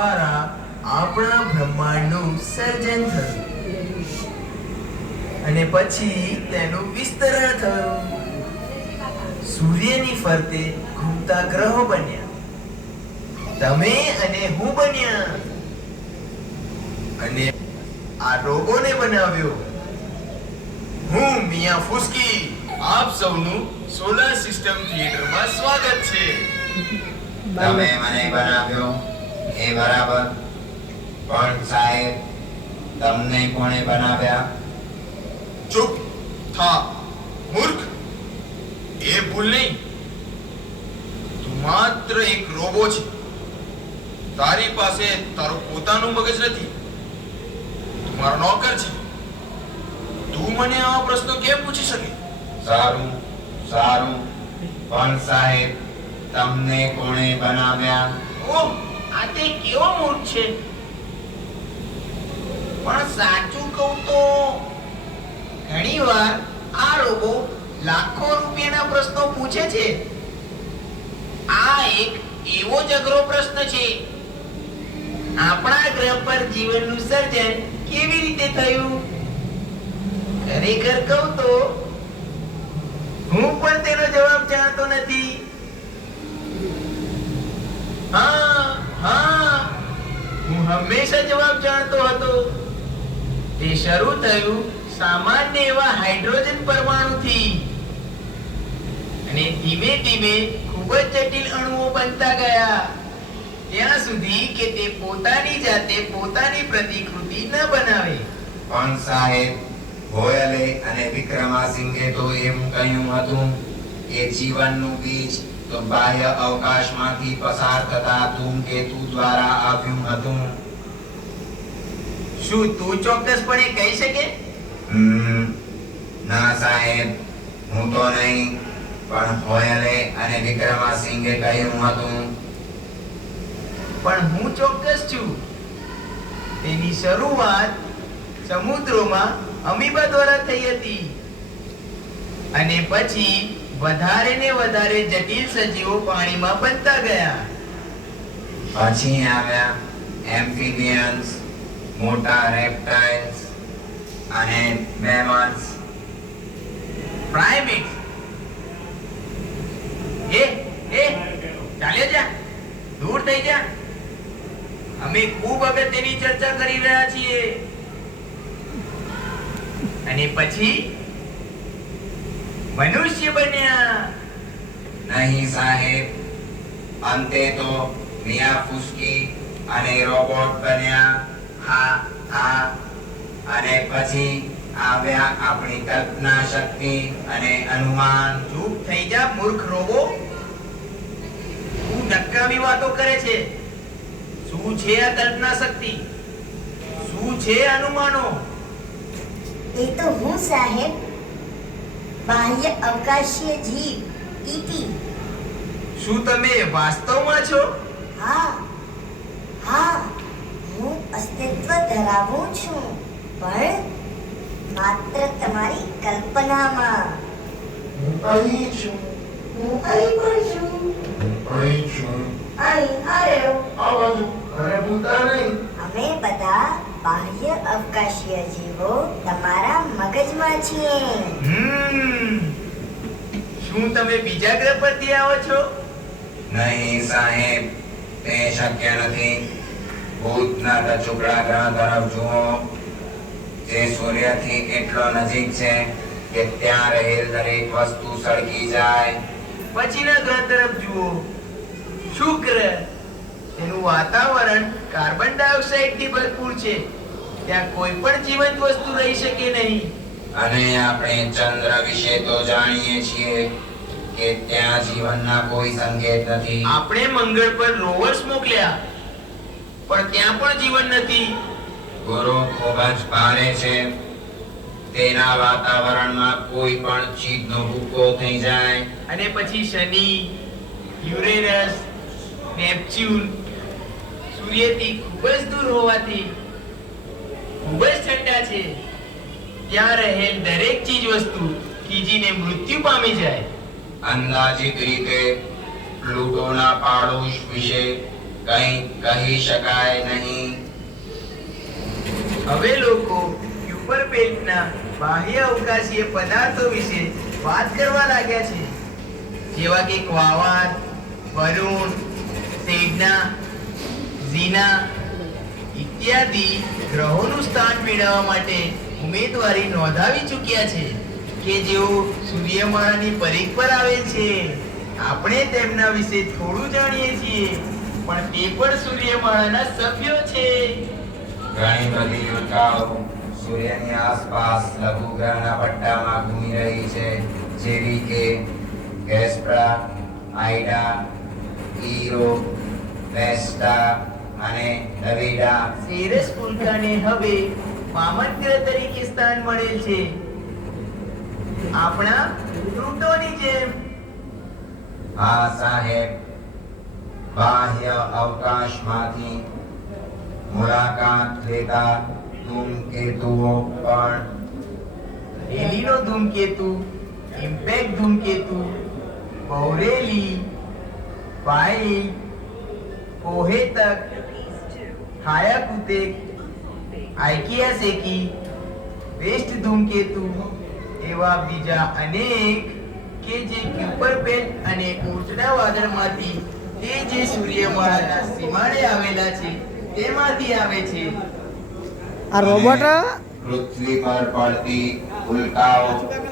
દ્વારા આપણા બ્રહ્માંડનું સર્જન થયું અને પછી તેનું વિસ્તરણ થયું. સૂર્યની ફરતે ઘૂમતા ગ્રહો બન્યા. તમે અને હું બન્યા અને આ રોગોને બનાવ્યો. હું મિયા ફુસ્કી. આપ સૌનું સોલાર સિસ્ટમ થિયેટરમાં સ્વાગત છે. તમે મને બનાવ્યો એ બરાબર, પણ સાહેબ તમને કોણે બનાવ્યા? ચૂપ થા મૂર્ખ. એ ભૂલ નહીં. તું માત્ર એક રોબો છે. તારી પાસે તારું પોતાનું મગજ નથી. તું મારો નોકર છે. તું મને આવા પ્રશ્નો કેમ પૂછી શકે? સારું સારું, પણ સાહેબ તમને કોણે બનાવ્યા? ઓહ, આ તે કેવો મૂર્ખ છે. પણ સાચું કહું તો ઘણીવાર આ રોબો લાખો રૂપિયાના પ્રશ્નો પૂછે છે. આ એક એવો જ અઘરો પ્રશ્ન છે. આપણા ગ્રહ પર જીવનનું સર્જન કેવી રીતે થયું? ખરેખર કહું તો હું પણ તેનો જવાબ જાણતો નથી. હા, હું હંમેશા જવાબ જાણતો હતો. તે શરૂ થયું સામાન્ય એવા હાઇડ્રોજન પરમાણુથી અને ધીમે ધીમે ખૂબ જ જટિલ અણુઓ બનતા ગયા, ત્યાં સુધી કે તે પોતાની જાતે પોતાની પ્રતિકૃતિ ન બનાવે. પણ સાહેબ, ગોયલે અને વિક્રમાસિંઘે તો એમ કહ્યું હતું કે જીવનનું બીજ તો બાહ્ય અવકાશમાંથી પસાર થતા ધૂમકેતુ દ્વારા આવ્યું હતું. શું તું ચોક્કસપણે કહી શકે? ના સાહેબ, હું તો નહીં, પણ ગોયલે અને વિક્રમાસિંઘે કહ્યું હતું. પણ હું ચોક્કસ છું. તેની શરૂઆત સમુદ્રોમાં અમીબા દ્વારા થઈ હતી અને પછી વધારે ને વધારે જટિલ સજીવો પાણીમાં બનતા ગયા. પછી આવ્યા એમ્ફિબિયન્સ, મોટા રેપ્ટાઇલ્સ અને મેમલ્સ. પ્રાઇમેટ્સ. ચાલ્યો જા, દૂર થઈ જા. અમે ખૂબ અગત્યની ચર્ચા કરી રહ્યા છીએ. અને પછી મનુષ્ય બન્યા. નહીં સાહેબ, અંતે તો મિયા ફુસ્કી અને રોબોટ બન્યા. હા હા. અને પછી આવ્યા આપણી કલ્પના શક્તિ અને અનુમાન. ચૂપ થઈ જા મૂર્ખ રોબો. તું નકામી વાતો કરે છે. શું છે આ કલ્પના શક્તિ? શું છે અનુમાનો? એ તો હું સાહેબ, બાહ્ય અવકાશીય જીવ ઈટી. શું તમે વાસ્તવમાં છો? હા હા, હું અસ્તિત્વ ધરાવું છું, પણ માત્ર તમારી કલ્પનામાં. હું અહીં છું. હું અહીં પણ છું. હું અહીં છું. અહીં આવ્યો. આ બાજુ ઘરે ભૂલતા નહીં. અમે બધા બાહ્ય અવકાશીય જીવો તમારા મગજમાં છીએ. શું તમે બીજા ગ્રહ પરથી આવો છો? નહીં સાહેબ, તે શક્ય નથી. ભૂતના ટચુકડા ગ્રહ તરફ જુઓ, જે સૂર્યથી એટલો નજીક છે કે ત્યાં રહેલ દરેક વસ્તુ સળગી જાય. પછીના ગ્રહ તરફ જુઓ, શુક્ર. તેનું વાતાવરણ કાર્બન ડાયોક્સાઇડ થી ભરપૂર છે. ત્યાં કોઈ પણ જીવંત વસ્તુ રહી શકે નહીં. અને આપણે ચંદ્ર વિશે તો જાણીએ છીએ કે ત્યાં જીવનના કોઈ સંકેત નથી. આપણે મંગળ પર રોવર્સ મોકલ્યા, પણ ત્યાં પણ જીવન નથી. ગુરુ ખૂબ જ ભારે છે. તેના વાતાવરણમાં કોઈ પણ ચીજનો ભૂકો થઈ જાય. અને પછી શનિ, યુરેનસ, નેપચ્યુન સૂર્યથી ખૂબ જ દૂર હોવાથી ખૂબ જ ઠંડા છે. ત્યાં રહેલ દરેક ચીજ વસ્તુ થીજીને મૃત્યુ પામી જાય. અંદાજિત રીતે પ્લુટોના પાડોશ વિશે કંઈ કહી શકાય નહીં. હવે લોકો ક્યુપર બેલ્ટના બાહ્ય અવકાશીય પદાર્થો વિશે વાત કરવા લાગ્યા છે, જેવા કે ક્વાવાર, બલૂન, સેડના, ઝીના ઇત્યાદિ ગ્રહોનું સ્થાન મેળવવા માટે ઉમેદવારી નોંધાવી ચૂક્યા છે કે જેઓ સૂર્યમાળાની પરીખ પર આવેલ છે. આપણે તેમના વિશે થોડું જાણીએ છીએ, પણ તે પણ સૂર્યમાળાના સભ્યો છે. ઘણી બધી ઉલ્કાઓ સૂર્યની આસપાસ લઘુગ્રહના પટ્ટામાં ઘૂમી રહી છે, જેવી કે ગેસ્ટ્રા, આઇડા, ઈરો, વેસ્ટા અને ડવીડા. સેરસ ઉલ્કાને હવે વામન ગ્રહ તરીકે સ્થાન મળેલ છે, આપણા પ્લુટોની જેમ. આ સાહેબ બાહ્ય અવકાશમાંથી મુલાકાત લેતા ધૂમકેતુઓ પણ રેલીનો ધૂમકેતુ, ઇમ્પેક્ટ ધૂમકેતુ, બૌરેલી, પાઇલ, કોહેતક, હાયાકુતેક, આઇકિયાસેકી, વેસ્ટ ધૂમકેતુ એવા બીજા અનેક કે જે ક્યુપર બેલ્ટ અને ઉર્ટના વાદળમાંથી તે જે સૂર્યમાળાના સીમાડે આવેલા છે તેમાંથી આવે છે. આ રોબોટ પૃથ્વી પર પડતી ઉલ્કાઓ